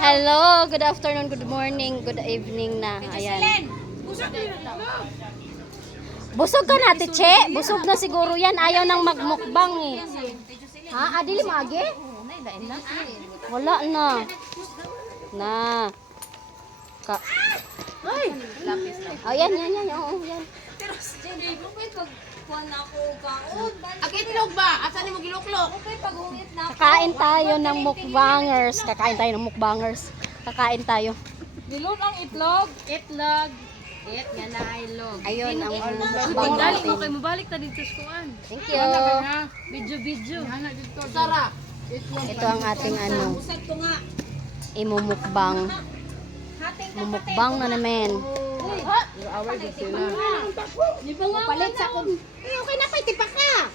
Hello, good afternoon, good morning, good evening na. Ayan. Busog ka na, Tiche? Busog na siguro yan. Ayaw nang magmukbang eh. Ha? Adili magi? Wala na. Na. Ay! Oh, yan. Oo, yan. Akin ba? Asan ni mo giluklok? Kakain tayo ng mukbangers. Kakain tayo. Dilon ang itlog. Itlog. It nga na ilog. Ayun ang mukbang Balik mo natin. kay mabalik ta dito sa kuan. Thank you. Video. Sarap. Ito ang ating ano. Usad to nga. Imumukbang. Mumukbang na namin. Palit sa kun. Okay na, pwede pa ka.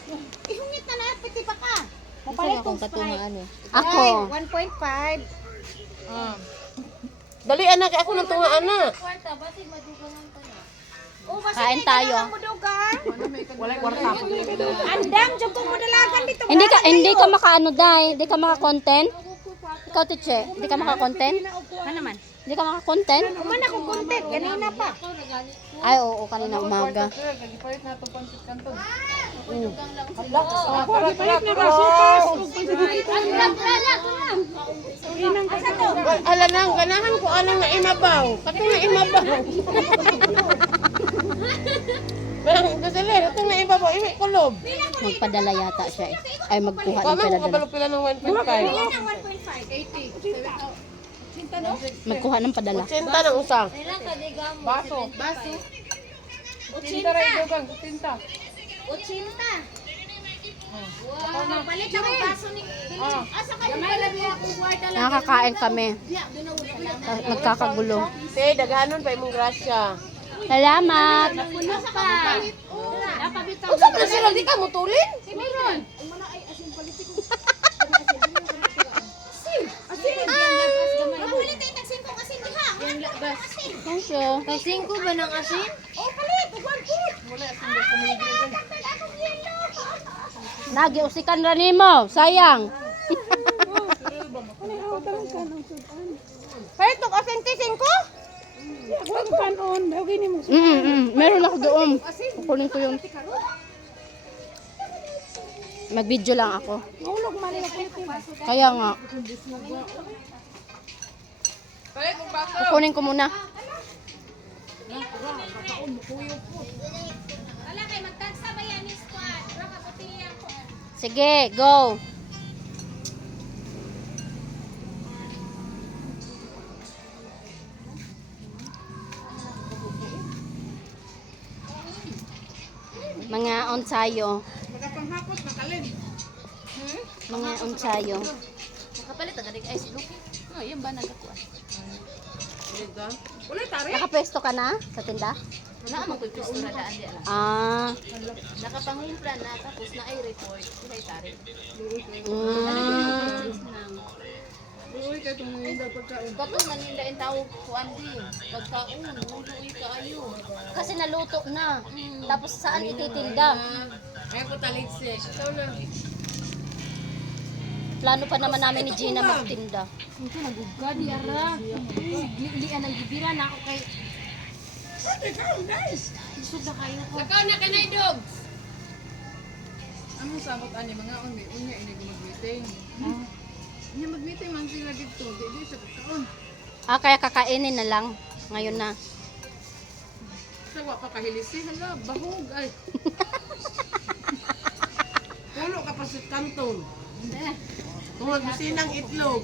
Ihungit na na, pwede pa ka. Mapalit kong katungaan eh. Ako. 1.5. Dali anak, ako nang tunga anak. Kain tayo. Walay kwarta. Andam, dyan ko mo dalagan dito. Hindi ka makaano dai, hindi ka maka-content. Ikaw Tiche, hindi ka maka-content? Ano naman? Hindi ka maka-content? Kuman ako content, ganina pa. Ay, oo, kanina umaga. Ala nang ganahan ko anang na imabaw. Kato na imabaw. Bang kasalir, ito na imabaw, imi kulob. Magpadala yata siya eh. Ay, magkuha ng Kamo pera ko dala. pala ng 1.5. Magkuha ng padala. 80 ng usang. Baso. Tinta rin dogang, tinta. 80. Wow, palit ako baso ni. Asa ka na? Nakakain kami. Nagkakagulo. Te, daghanon pa imong grasya. Salamat. Unsa man sila di ka mutulin? Mapalit tayo tag 5 kasi diha. Thank you. Tag 5 ba ng asin? Oh, palit. Ugwan po. Nagiusikan ra nimo. Sayang. Palit tag asin ti 5? Meron ako doon. Kukunin ko yung... Mag-video lang ako. Kaya nga. Kukunin ko muna. Wala kay magtagsa ba yan ni squad? Bro kaputiyan ko. Sige, go. Mga onsayo. Magapanghapot makalin. Mga onsayo. Nakapalit agadig ice look. Oh, yan ba nagakuan? Dito. Wala tari. Nakapesto ka na sa tinda? Wala man koy pistura daan di ala. Ah. Nakapangumpra na tapos na ay report. Wala tari. Uy, kay tong ninda pagkaon. Kato naninda en tao kuan di. Pagkaon, uy kaayo. Kasi naluto na. Tapos saan ititinda? Ay ko talitse. Ikaw na. Plano pa naman namin ni Gina magtinda. Ito nagugad yara. Lian ang gibira na ako kay. Isog na kayo ko. Lakaw na kanay dog. Ano sabot ani mga unya ini mag-meeting. Nya mag-meeting man sila dito, di sa kaon. Ah, kaya kakainin na lang. Ngayon na. Sa wa pa kahilisi hala, bahog ay. Pulo ka pa sa kanton. Kung magbisinang itlog.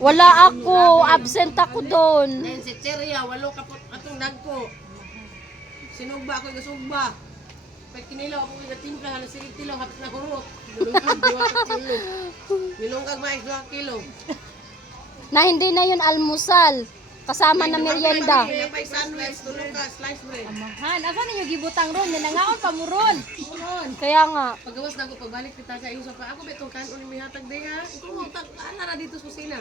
Wala ako. Absent ako doon. Then si Cheria, walo ka po atong dagko. Sinugba ako gasugba. Pag kinilaw ako yung timpla, halos si kilo, hapit na kurot. Nilungkag 2 kilo. Nilungkag mais 2 kilo. Na hindi na yun almusal. Kasama na merienda. May sandwich, tulong ka, slice bread. Han, asa ninyo gibutang ron? Nanangaon pa mo ron. Kaya nga. Pagawas na ako, pagbalik kita sa iyo sa pa. Ako betong kanon ni mihatag day ha. Ito mo, ala ra dito sa kusina.